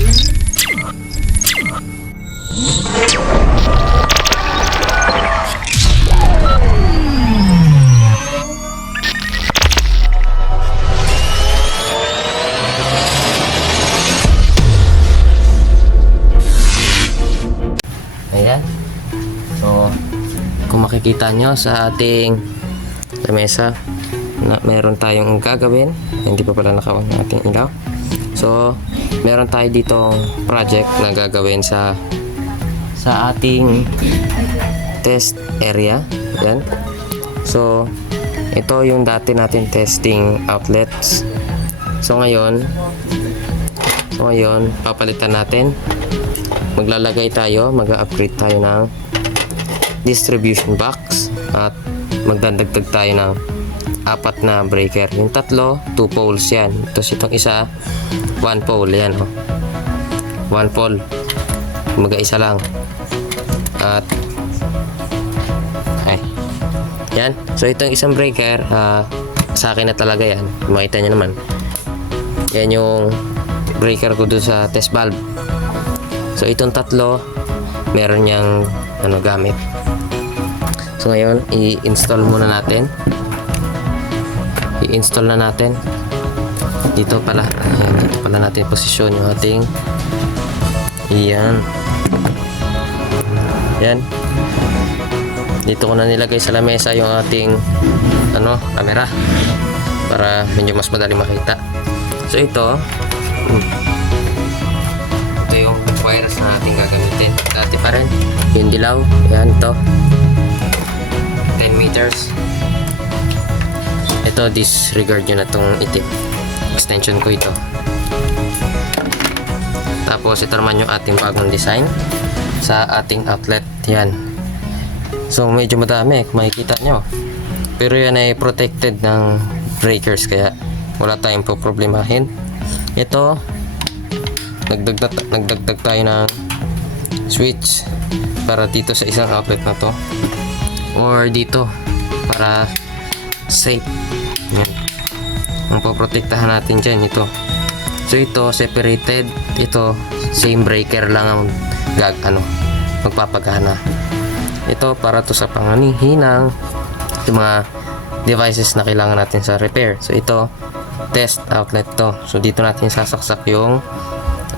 Ayan. So, kung makikita nyo sa ating lamesa na meron tayong gagawin. Hindi pa pala naka-on yung ating ilaw. So, meron tayo ditong project na gagawin sa ating test area. Ayan. So, ito yung dati natin testing outlets. So, ngayon papalitan natin. Maglalagay tayo, mag-upgrade tayo ng distribution box at magdadagdag tayo ng 4 na breaker. Yung tatlo, 2 poles yan. Tapos itong isa, 1 pole. Yan, oh. 1 pole. Mag-isa lang. At yan. So itong isang breaker, sa akin na talaga yan. Makita nyo naman. Yan yung breaker ko dun sa test valve. So itong tatlo, meron niyang gamit. So ngayon, i-install muna natin. I-install na natin. Dito pala. Ayan, dito pala natin posisyon yung ating yan. Dito ko na nilagay sa lamesa yung ating camera para medyo mas madali makita. So ito yung wires na ating gagamitin. Dati pa rin yung dilaw. Yan, ito 10 meters. Ito, disregard nyo na itong itim. Extension ko ito. Tapos ito naman yung ating bagong design sa ating outlet. Yan. So medyo madami kung makikita nyo. Pero yan ay protected ng breakers, kaya wala tayong problemahin. Ito, nagdagdag tayo ng switch para dito sa isang outlet na to, or dito para safe. Yan. Ang poprotektahan natin dyan, ito. So ito separated, ito same breaker lang ang magpapagana. Ito para to sa panghihinang yung mga devices na kailangan natin sa repair. So ito test outlet to. So dito natin sasaksak yung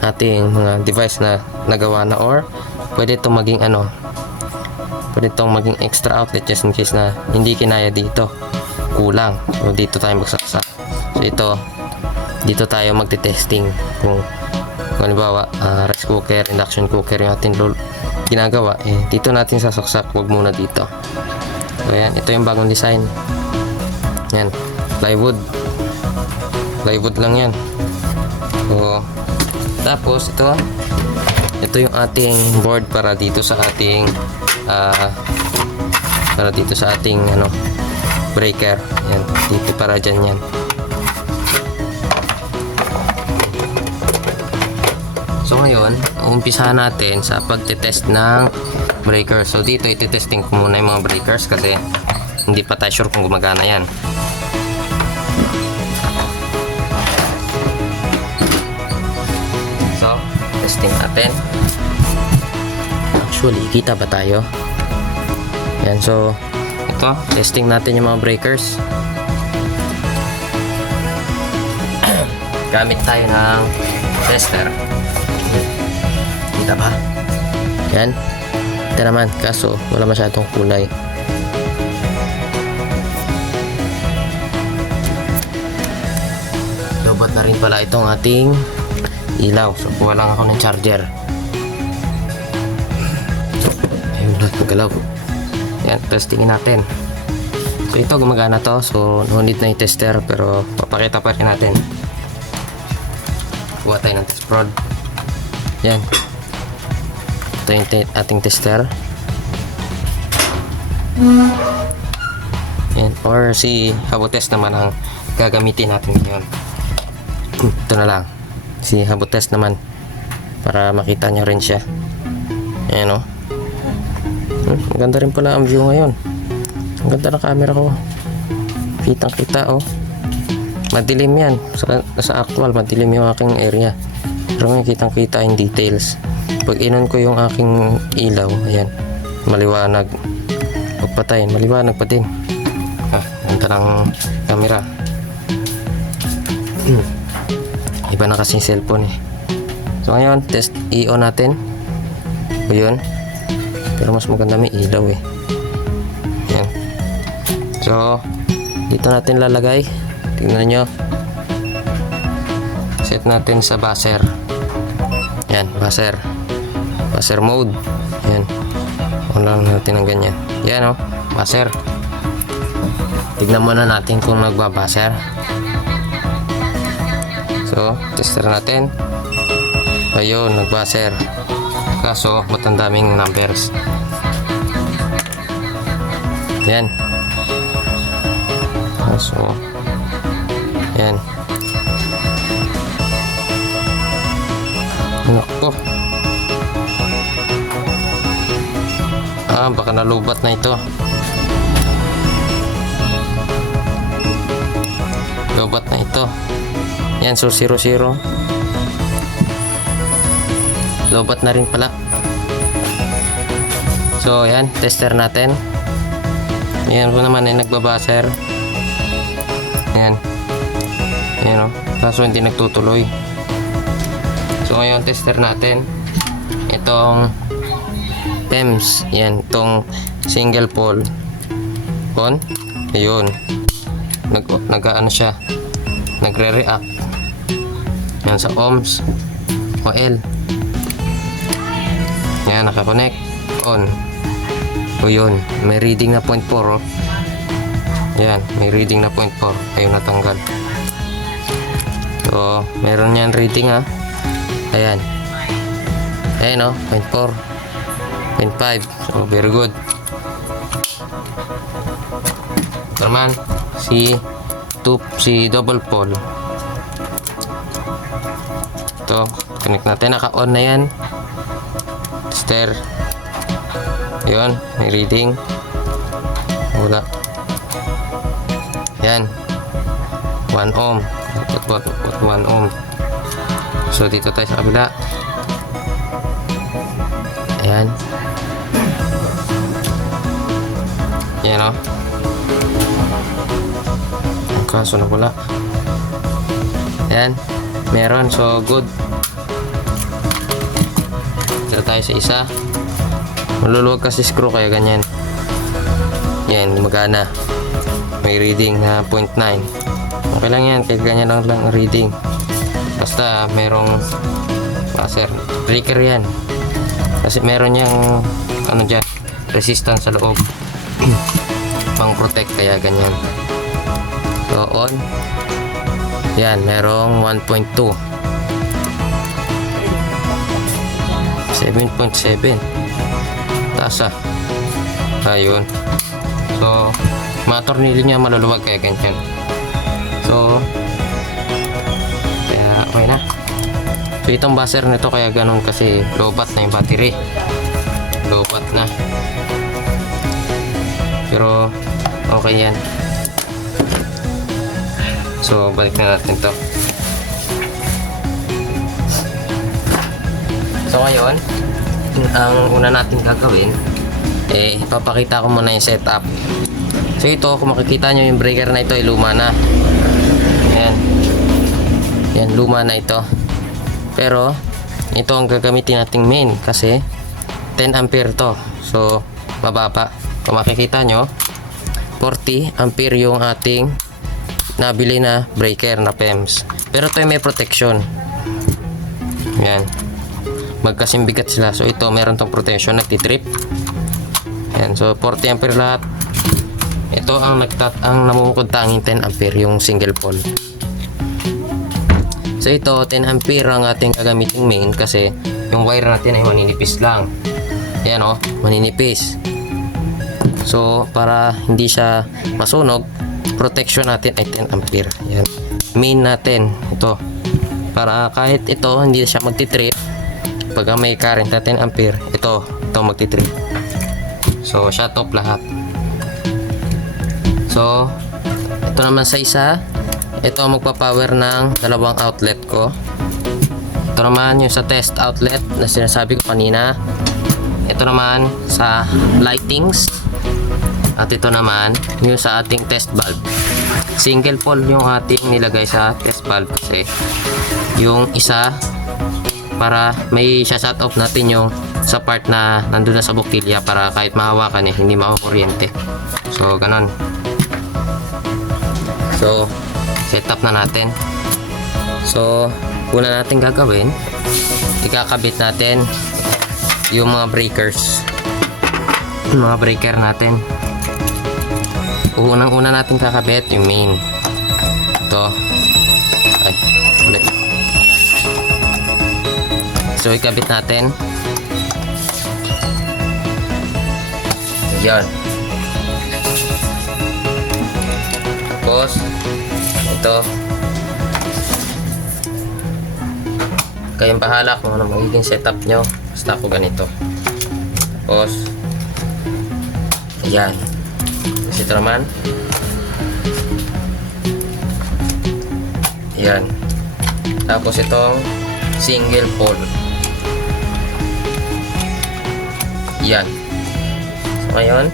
ating mga device na nagawa na, or pwede itong maging pwede itong maging extra outlet just in case na hindi kinaya dito, kulang. So dito tayo magsaksak. So ito, dito tayo magte-testing kung halimbawa rice cooker, induction cooker yung ating ginagawa, dito natin sasaksak, wag muna dito. So yan, ito yung bagong design. Yan, plywood lang yan. So tapos ito yung ating board para dito sa ating breaker. Yan, dito para dyan yan. So ngayon, umpisahan natin sa pagtitest ng breaker. So dito ititesting ko muna yung mga breakers kasi hindi pa tayo sure kung gumagana yan. So, testing natin. Actually, kita ba tayo? Yan, so ito, testing natin yung mga breakers. Gamit tayo ng tester. Kita ba? Yan. Ito naman, kaso wala masyadong kulay. Lobat na rin pala itong ating ilaw. So kuha lang ako ng charger. Ayun, nagpagalaw. Yan, testingin natin. So ito, gumagana to. So no need na yung tester, pero papakita pa rin natin. Kuha tayo ng test prod. Yan. Ito yung ating tester. Yan. Or si Habotest naman ang gagamitin natin ngayon. Ito na lang. Si Habotest naman. Para makita nyo rin siya. Ayan o. Ang ganda rin pala ang view ngayon. Ang ganda ng camera ko. Kitang kita o. Madilim yan. Sa actual, madilim yung aking area. Pero may kitang kita yung details. Pag inon ko yung aking ilaw, ayan, maliwanag. Pag patay, maliwanag pa din. Ganda ng camera. Iba na kasing cellphone eh. So ngayon, test i-on natin. O yun. Pero mas maganda may ilaw eh. Ayan. So, dito natin lalagay. Tingnan nyo. Set natin sa buzzer. Ayan, buzzer. Buzzer mode. Ayan. On lang natin ng ganyan. Ayan o, buzzer. Tignan muna natin kung nagbabuzzer. So, tester natin. Ayun, nagbuzzer. Kaso, matandaming numbers. Ayan. So, ayan. Nako. Baka nalubat na ito. Lubat na ito. Yan, so 0-0. Lubat na rin pala. So, ayan, tester natin. Ayan po naman ay nagbabuzzer. Ayan. Ayan o. Kaso hindi nagtutuloy. So ngayon tester natin itong PEMS. Yan, itong single pole on. Ayun, nag-ano siya, nagre-react yan sa ohms o L. Yan, nakakonect on. O yun, may reading na 0.4 oh. Yan, may reading na 0.4. Ayun, natanggal. So meron yan reading ha. Ayan. Ayan o, 0.4, 0.5. So, very good. Ito naman, si double pole. Ito, connect natin. Naka-on na yan. Tester. Ayan, may reading. Wala. Ayan. 1 ohm. 1 ohm. So dito tayo sa kabila. Ayan. Ayan o. Ang kaso na wala. Ayan. Meron. So good. Dito tayo sa isa. Maluluwag kasi screw kaya ganyan. Ayan. Magana. May reading na 0.9. Okay lang yan. Kaya ganyan lang reading. Basta merong buzzer breaker yan kasi meron yung ano dyan, resistance sa loob pang protect kaya ganyan. So on yan, merong 1.2 7.7 tasa. Ayun, so matornilyo niya maluluwag kaya ganyan. So okay na. So itong buzzer nito kaya ganun kasi lobat na yung battery. Lobat na. Pero okay yan. So balik na natin to. So ngayon, ang una natin gagawin papakita ko muna yung setup. So ito, kung makikita nyo yung breaker na ito ay luma na. Ayan. Yan, luma na ito. Pero ito ang gagamitin nating main kasi 10 ampere to. So mababa. Kung makikita nyo, 40 ampere yung ating nabili na breaker na PEMS. Pero ito ay may protection. Yan. Magkasing bigat sila. So ito meron tong protection, nagtitrip. Yan. So 40 ampere lahat. Ito ang namumukod tanging 10 ampere yung single pole. So ito 10 ampere ang ating gagamiting main kasi yung wire natin ay maninipis lang. Ayan o, maninipis. So para hindi siya masunog, protection natin ay 10 ampere. Ayan. Main natin ito. Para kahit ito hindi siya magtitrip, pag may current na 10 ampere, ito magtitrip. So shut off lahat. So ito naman sa isa, ito magpa-power ng dalawang outlet ko. Ito Ito naman yung sa test outlet na sinasabi ko kanina. Ito naman sa lightings. At ito naman yung sa ating test valve. Single pole yung ating nilagay sa test valve kasi yung isa para may shut off natin yung sa part na nandun na sa bukilya para kahit mahawakan hindi makukuryente. So ganon. So set up na natin. So una natin gagawin, ikakabit natin yung mga breakers, mga breaker natin. Unang-una natin kakabit yung main. Ito. Ay, ulit. So ikabit natin. Yan. Tapos ito. Kayong bahala kung ano magiging setup nyo. Basta ako ganito. Tapos ayan. Tapos ito naman. Ayan. Tapos itong single pole. Ayan. So ngayon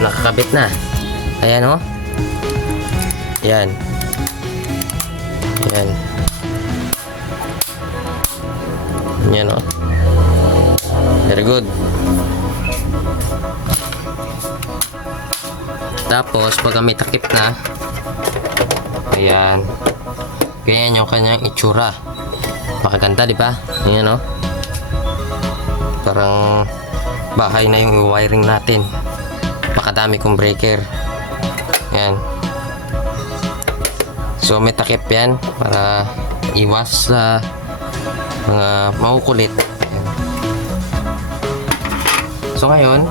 nakakabit na. Ayan o. Ayan. Ayan. Yan o. Very good. Tapos pag may takip na, ayan, ganyan yung kanyang itsura. Makaganda, di ba? Ayan o. Parang bahay na yung wiring natin. Pakadami kong breaker. Ayan. So may takip yan para iwas sa mga makukulit. So ngayon,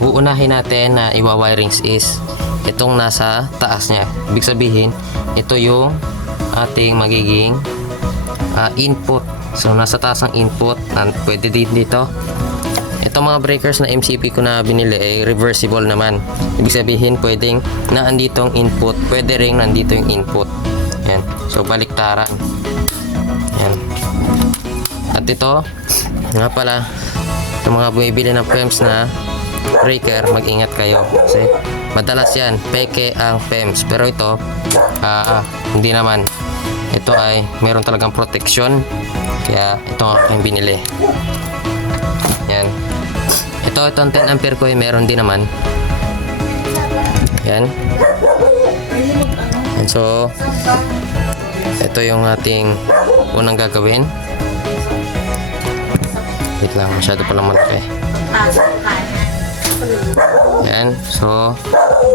uunahin natin na iwa-wirings is itong nasa taas niya. Ibig sabihin, ito yung ating magiging input. So nasa taas ng input, pwede din dito. Itong mga breakers na MCP ko na binili ay reversible naman. Ibig sabihin, pwedeng naandito ang input, pwede ring nandito yung input. Yan. So baliktaran. Yan. At ito, nga pala, itong mga bumibili ng PEMS na breaker, mag-ingat kayo. Kasi madalas yan, peke ang PEMS. Pero ito, hindi naman. Ito ay meron talagang protection. Kaya ito ang aking binili. Yan. Itong 10 ampere ko ay meron din naman. Yan. And so, ito yung ating unang gagawin. Wait lang, masyado palang malaki. Yan. So,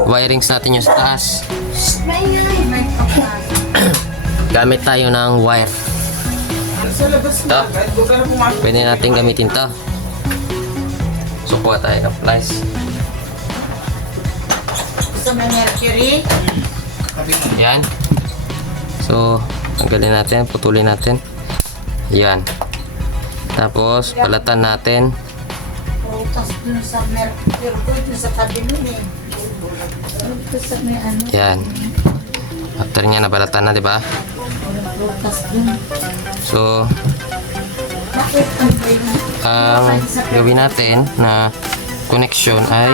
wirings natin yung sa taas. Gamit tayo ng wire. Ito. Pwede natin gamitin to. So, kuha tayo ng plies. Sa may mercury. Yan. So, tanggalin natin, putulin natin. Yan. Tapos, balatan natin. Tapos dun sa mercury, dun sa tabi nun eh. Dun sa may ano. Yan. After niya, nabalatan na, di ba? Tapos dun. So, Bakit ang ang gawin natin na connection ay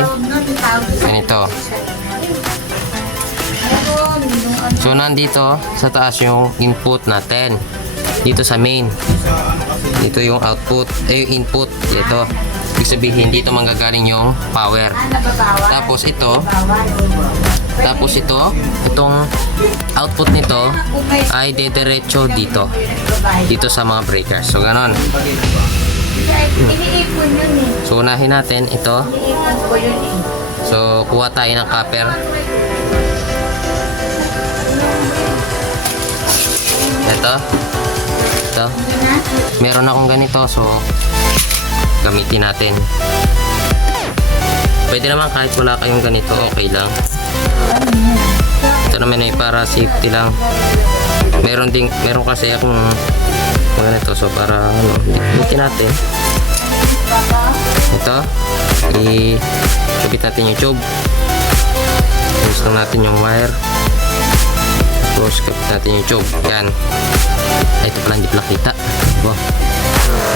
ganito. So, nandito sa taas yung input natin. Dito sa main. Dito yung output, yung input. Dito. Ibig sabihin, dito manggagaling yung power. Tapos ito, itong output nito ay dediretso dito. Dito sa mga breakers. So, ganon. Iniipon yun eh. So, unahin natin ito. Iniipon ko yun eh. So, kuha tayo ng copper. Ito. Ito. Meron akong ganito. So, gamitin natin. Pwede naman kahit wala kayong ganito. Okay lang. Ito naman ay para safety lang. Meron kasi akong ganito. So, para gamitin natin. Ito. I-subit natin yung tube. Use lang natin yung wire. Tapos kapit natin yung tube. Yan. Ay, ito pala hindi pala kita. Wow.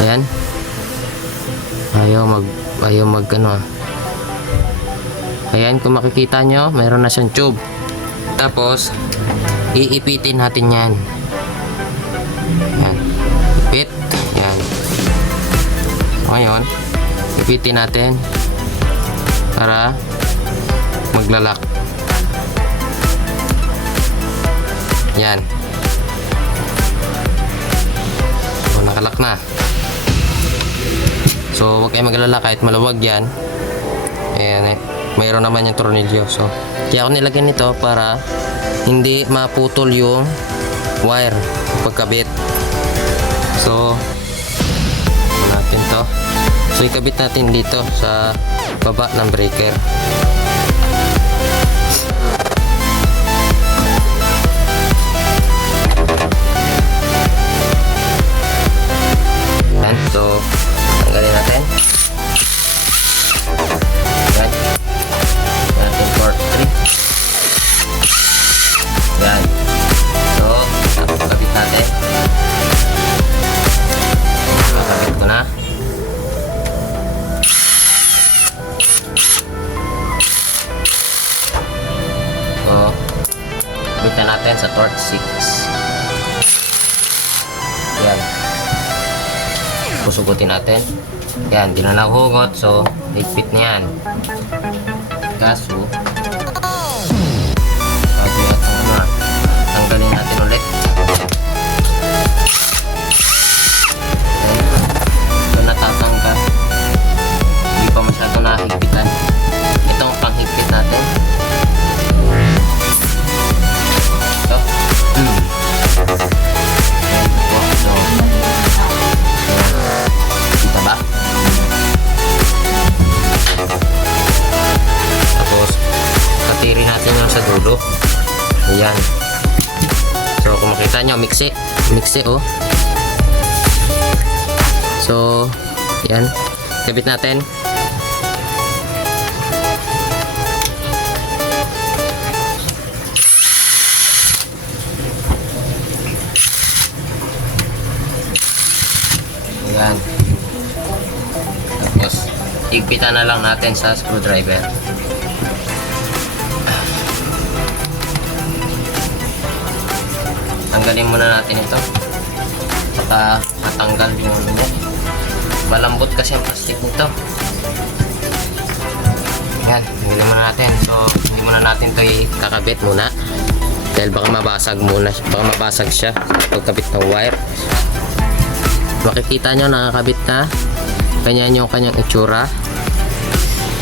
Yan. Ayaw mag ano ah. Ayan, kung makikita nyo, mayroon na siyang tube. Tapos, iipitin natin yan. Yan. Ipit. Yan. Ngayon, ipitin natin para maglalak. Yan. So, nakalak na. So, huwag kayo maglala kahit maluwag yan. Ayan eh. Mayroon naman yung tornilyo. So, kaya ako nilagyan nito para hindi maputol yung wire pagkabit. So, natin to. So, ikabit natin dito sa baba ng breaker. Yan. So, tanggalin natin. Yan. Natin port 3. Yan. So, tapos kabit natin. Kabit ko na. So, kabitan natin sa torch 6. Yan. Pusugutin natin. Yan, di na nahugot. So, higpit na yan. Kaso, tanggalin natin ulit. So, natatanggal. Hindi pa masyado nahigpitan. Itong panghigpit natin. Ito. So, kita ba? Tapos, katiri natin yung sa dulo. Ayan. So, kung makita nyo, mixi oh. So, yan. Kabit natin. Ayan. Tapos, igpitan na lang natin sa screwdriver. Tanggalin muna natin ito. Baka matanggal yung ano niya. Malambot kasi ang plastic nito. Yan, tanggalin muna natin. So, hindi muna natin ito ikakabit muna. Dahil baka mabasag muna. Baka mabasag siya pagkabit ng wire. Makikita nyo nakakabit na. Ganyan yung kanyang itsura.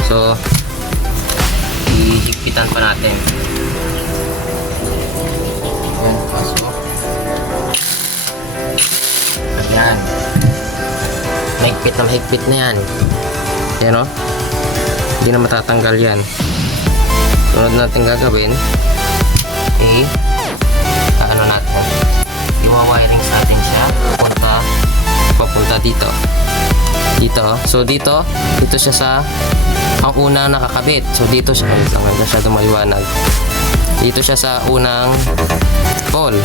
So, ihigpitan pa natin. Yan, pasok. Ayan. Mahigpit na yan. Yan o. Hindi na matatanggal yan. Sunod natin gagawin. Ano natin? Iwa-wirings natin siya. Papunta dito. Dito. So dito siya sa ang unang nakakabit. So dito siya. Hindi masyado maliwanag. Dito siya sa unang pole.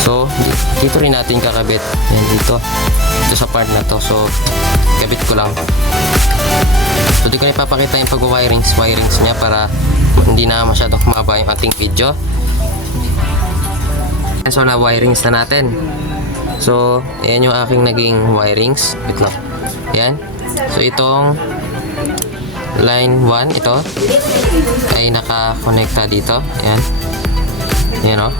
So dito rin natin kakabit. Yan dito. Dito sa part na to. So kabit ko lang. So di ko na ipapakita yung pag-wirings niya para hindi na masyadong kumaba yung ating video. So na wirings na natin. So ayan yung aking naging wirings. Wait lang. Yan. So itong line 1 ito ay naka-connecta dito. Ayan. Yan o.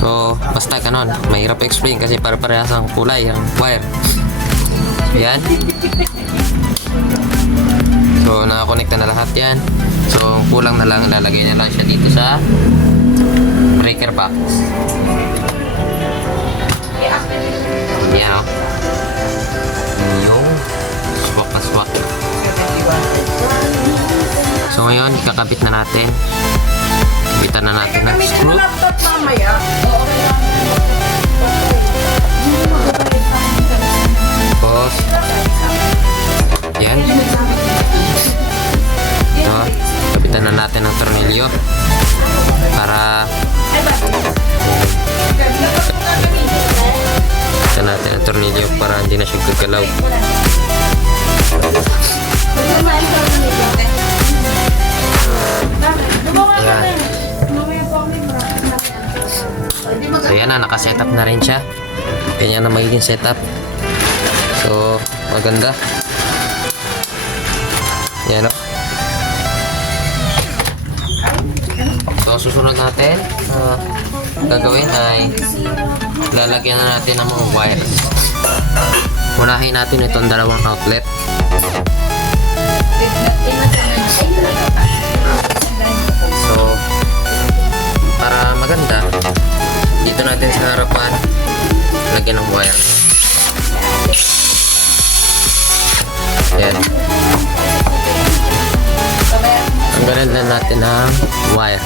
So basta ganon. Mahirap explain kasi para-parehas ang kulay ang wire. Yan. So naka-connecta na lahat yan. So kulang na lang, lalagay na lang siya dito sa breaker box. Yan o. Yung swak na swak. So ngayon, ikakabit na natin. Kabitan na natin ng screw. Tapos, yan. So, kabitan na natin ng tornilyo para tornilyo para hindi na siya gagalaw. Ayan. So yan na, naka-setup na rin siya. Ganyan na magiging setup. So, maganda. Yan o. So, susunod natin, gagawin ay lalagyan na natin ng mga wires. Unahin natin itong dalawang outlet. So, para maganda, dito natin sa harapan, lagyan ng wire. Yan. Tanggalin na natin ang wire.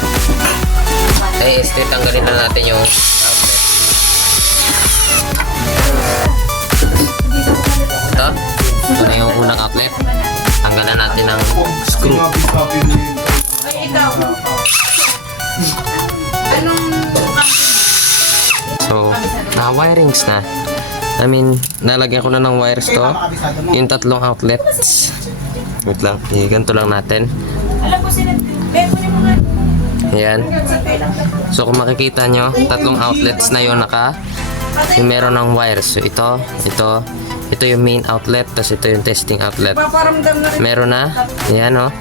Tanggalin na natin yung outlet. Ito na yung unang outlet. Tanggalan natin ang screw. So, na-wirings na. I mean, nalagyan ko na ng wires to. Yung tatlong outlets. Wait lang, ganito lang natin. Ayan. So, kung makikita nyo, tatlong outlets na yun yung meron ng wires. So, ito yung main outlet, tapos ito yung testing outlet. Meron na. Ayan, oh.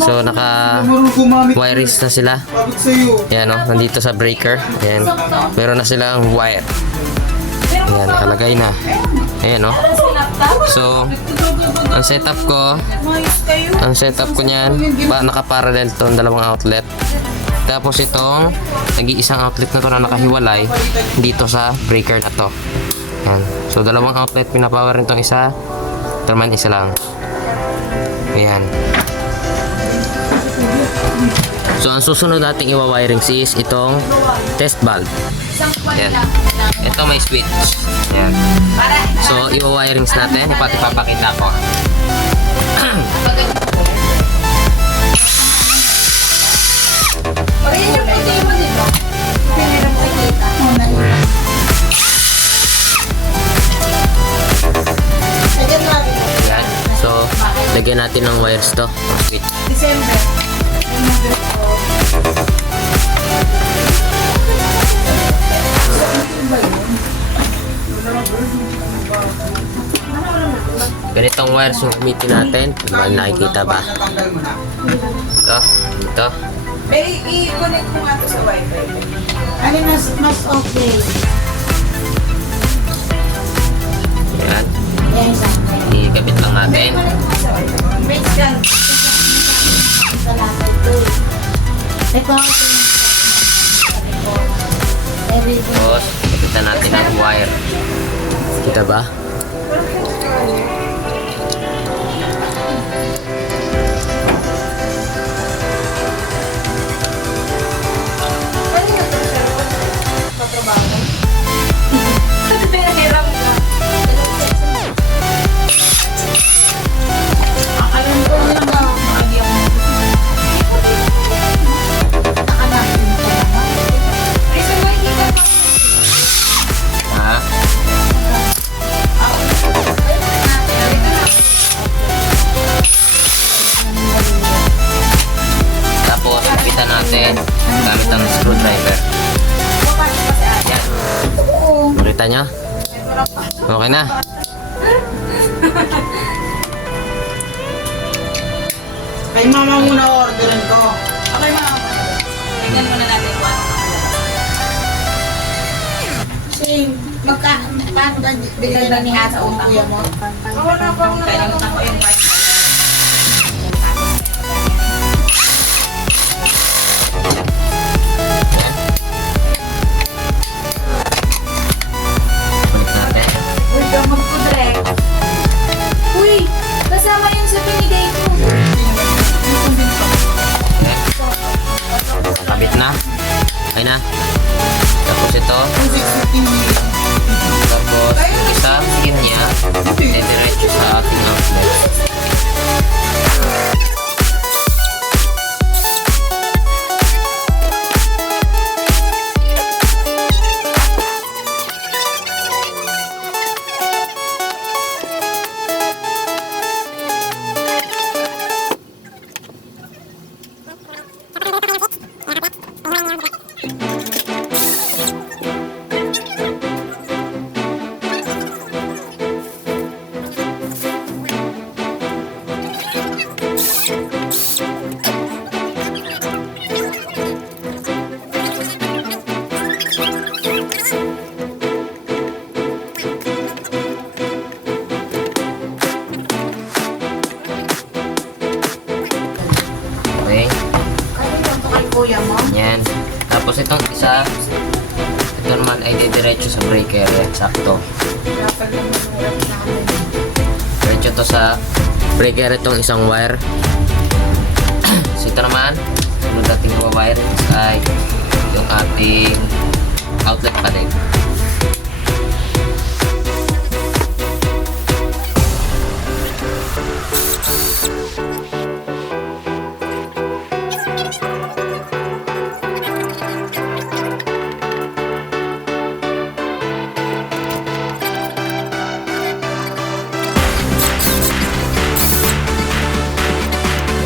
So, naka-wires na sila. Ayan, oh. Nandito sa breaker. Ayan. Meron na silang wire. Ayan, nakalagay na. Ayan, oh. So, ang setup ko niyan, naka-parallel tong dalawang outlet. Tapos itong nag-iisang outlet na to na nakahiwalay dito sa breaker na to. Ayan. So, dalawang outlet, pinapower rin tong isa. Ito naman, isa lang. Ayan. So, ang susunod nating iwa-wirings is itong test valve. Ayan. Ito may switch. Ayan. So, iwa-wirings natin. Ipapakita ko. Ayan. So, lagyan natin ng wires to. Switch. Ganitong wires yung gamitin natin. Nakikita ba? Ito. May i-connect mo nga to sa wifi. Ano mas okay? Ayan. Yan sa Ikabit lang natin. Mix yan. lahat ito. Ito. Everything. Tapos, kapitan natin ang wire. Kita ba? Natin gamit ang screwdriver. Yan. Makita nyo? Okay na. Kay mama muna orderin ko. Okay mama. Tingnan muna natin kung ano. Paano bigay na ni Asa ang kuya mo? Wala pa ako na ko yung white. Uy! Kasama yun sa pinigay ko. Kabit na. Ay na. Tapos ito. Tapos isa, sige niya. Diretso sa ating outlet. Tapos itong isa, ito naman ay didiretso sa breaker. Yan, sakto. Dapat naman ulat namin. Diretso to sa breaker itong isang wire. So ito naman, sunod natin yung wire ay yung ating outlet pa din.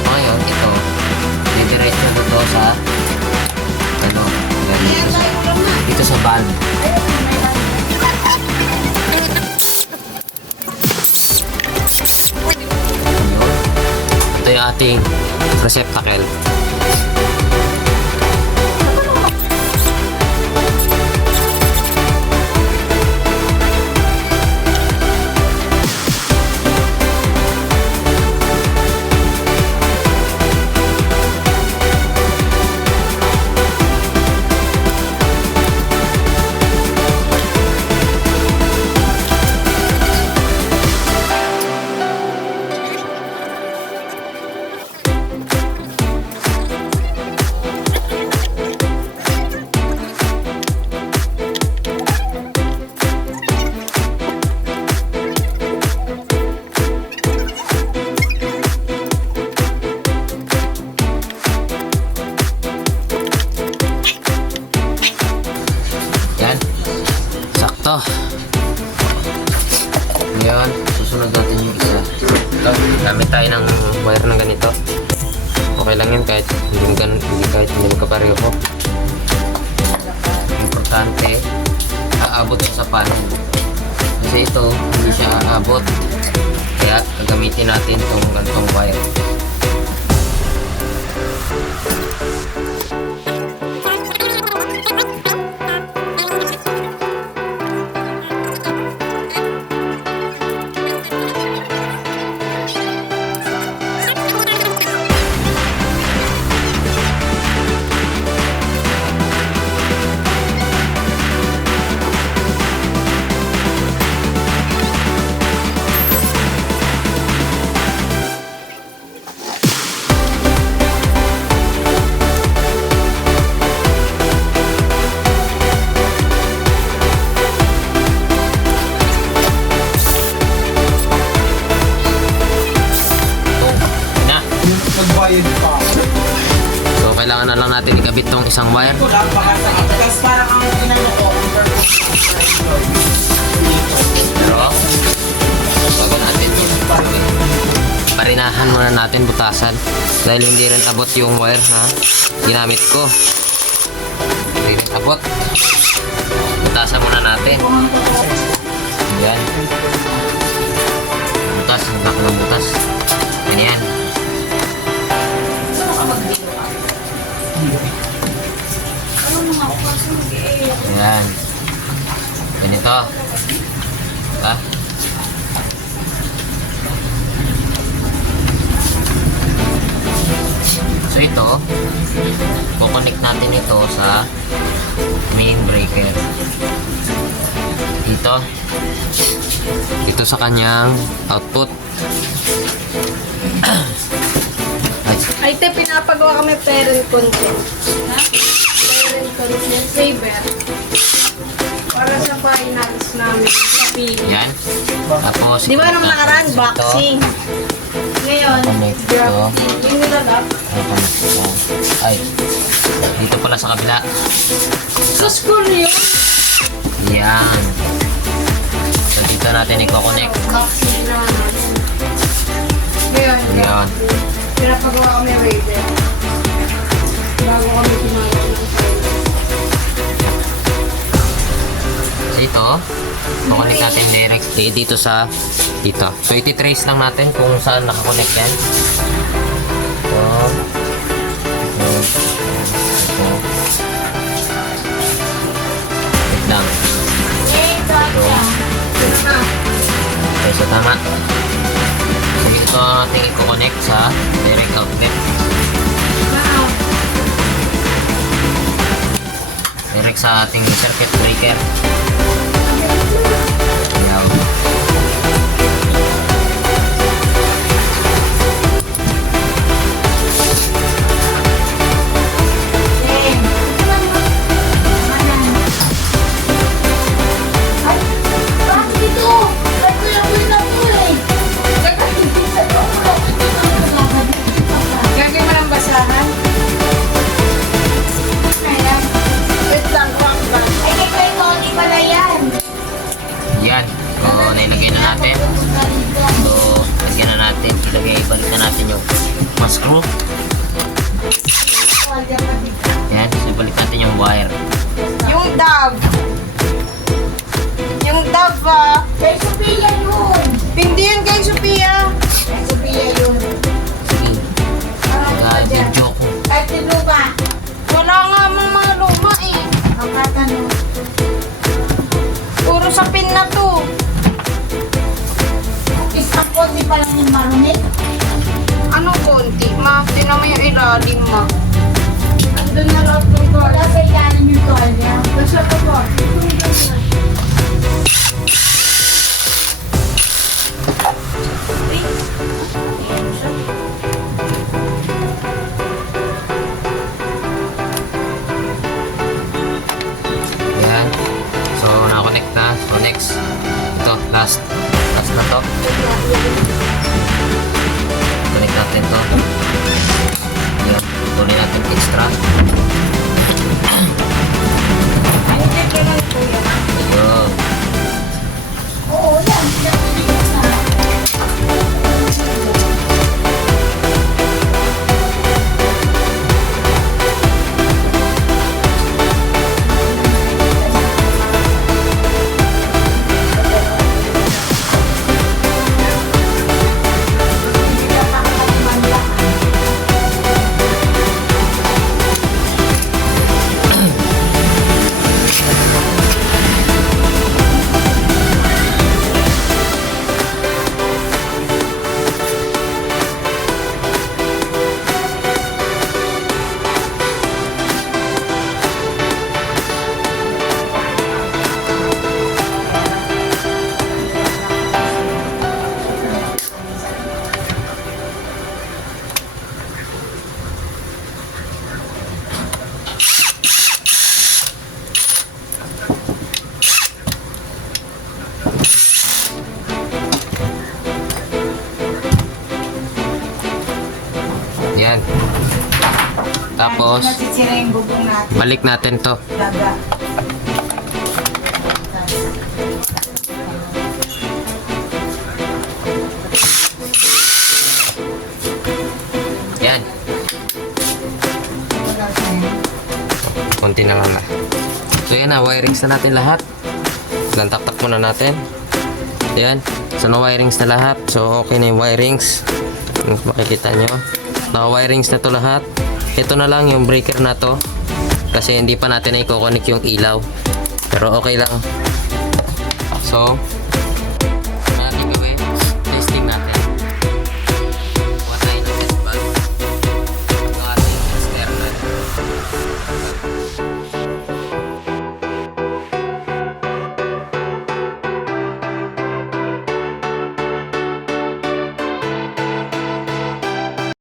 Ngayon, ito, didiretso dito sa ano, dito sa valve. Ayun. Ito yung ating receptacle. Yan. Sakto. Ngayon, susunod natin yung isa. Ito, gamit tayo ng wire na ganito. Okay lang yun kahit hindi magkapareho. Importante, aabot siya sa panel. Kasi ito, hindi siya aabot. Kaya gagamitin natin itong gantong wire. Nagbayad pa. So, kailangan na lang natin ikabit tong isang wire. Napakasakit. Tapos parang ang ginano ko. Pero, bago natin ito. Parinahan muna natin, butasan. Dahil hindi rin abot yung wire na ginamit ko. Hindi rin abot. Butasan muna natin. Yan. Butas, hanggang ng butas. Ganyan. Ayan. Ganito. Ha? So ito, kukonek natin ito sa main breaker. Dito sa kanyang output. Ay, te, pinapagawa kami parent content. Ha? Parent content saver. Para sa finance namin sa pili. Yan. Tapos, Di ba nung nakaraan, ito. boxing? Ngayon, Connect ito. drafting. Yung nilalap. Ay, dito pala sa kabila. Sa school yun. Yan. So, dito natin i-connect. Boxing na naman. Ngayon, Yan. pinapagawa kami radar. Bago kami gumagawa ng finance. So, ito, connect natin directly dito sa dito. So, iti-trace lang natin kung saan nakakonect yan. Ito. Ito. Wait lang. Okay, so tama. So, ito ang ating i-connect sa direct outlet. Wow. direct sa ating circuit breaker. Ayan. Ay, bakit ito? Ba't ko yung win ako eh? Gagawin mo ng basahan. Ayan. Wait lang, wag ba? Ay, kay Tony pala yan. Yan. So, nailagay na natin. So, lagyan na natin. Balik na natin yung mga screw. Yan. So, balik natin yung wire. Yung dove. Yung dove, ah. Kay Sophia yun. Hindi yun kay Sophia. Kay Sophia yun. Sige. Nag-video ko. Ay, tinuba. Wala nga mga luma eh. Ang katanong. Puro sa pin na to. Isang konti pa lang yung marunit. Anong konti? Ma, tinan mo yung ilalim, ma. Andun na lang ito. Wala sa ilalim yung tuwalya. Basta pa ba? Yan. So, nakakonect na. So, next. Ito, last. Last na to. Connect natin to. Yan. Tuloy natin extra. Hindi ka lang po yan. Yun. Oo, yan. Yan. Tapos, Nasisira yung bubong natin. balik natin to. Daga. Yan. Konti na lang na. So yan na, wirings na natin lahat. Then taktak muna natin. Yan. So na wirings na lahat. So okay na yung wirings. Kung makikita nyo. Na wirings na to lahat. Ito na lang yung breaker na to. Kasi hindi pa natin i-connect yung ilaw. Pero okay lang. So,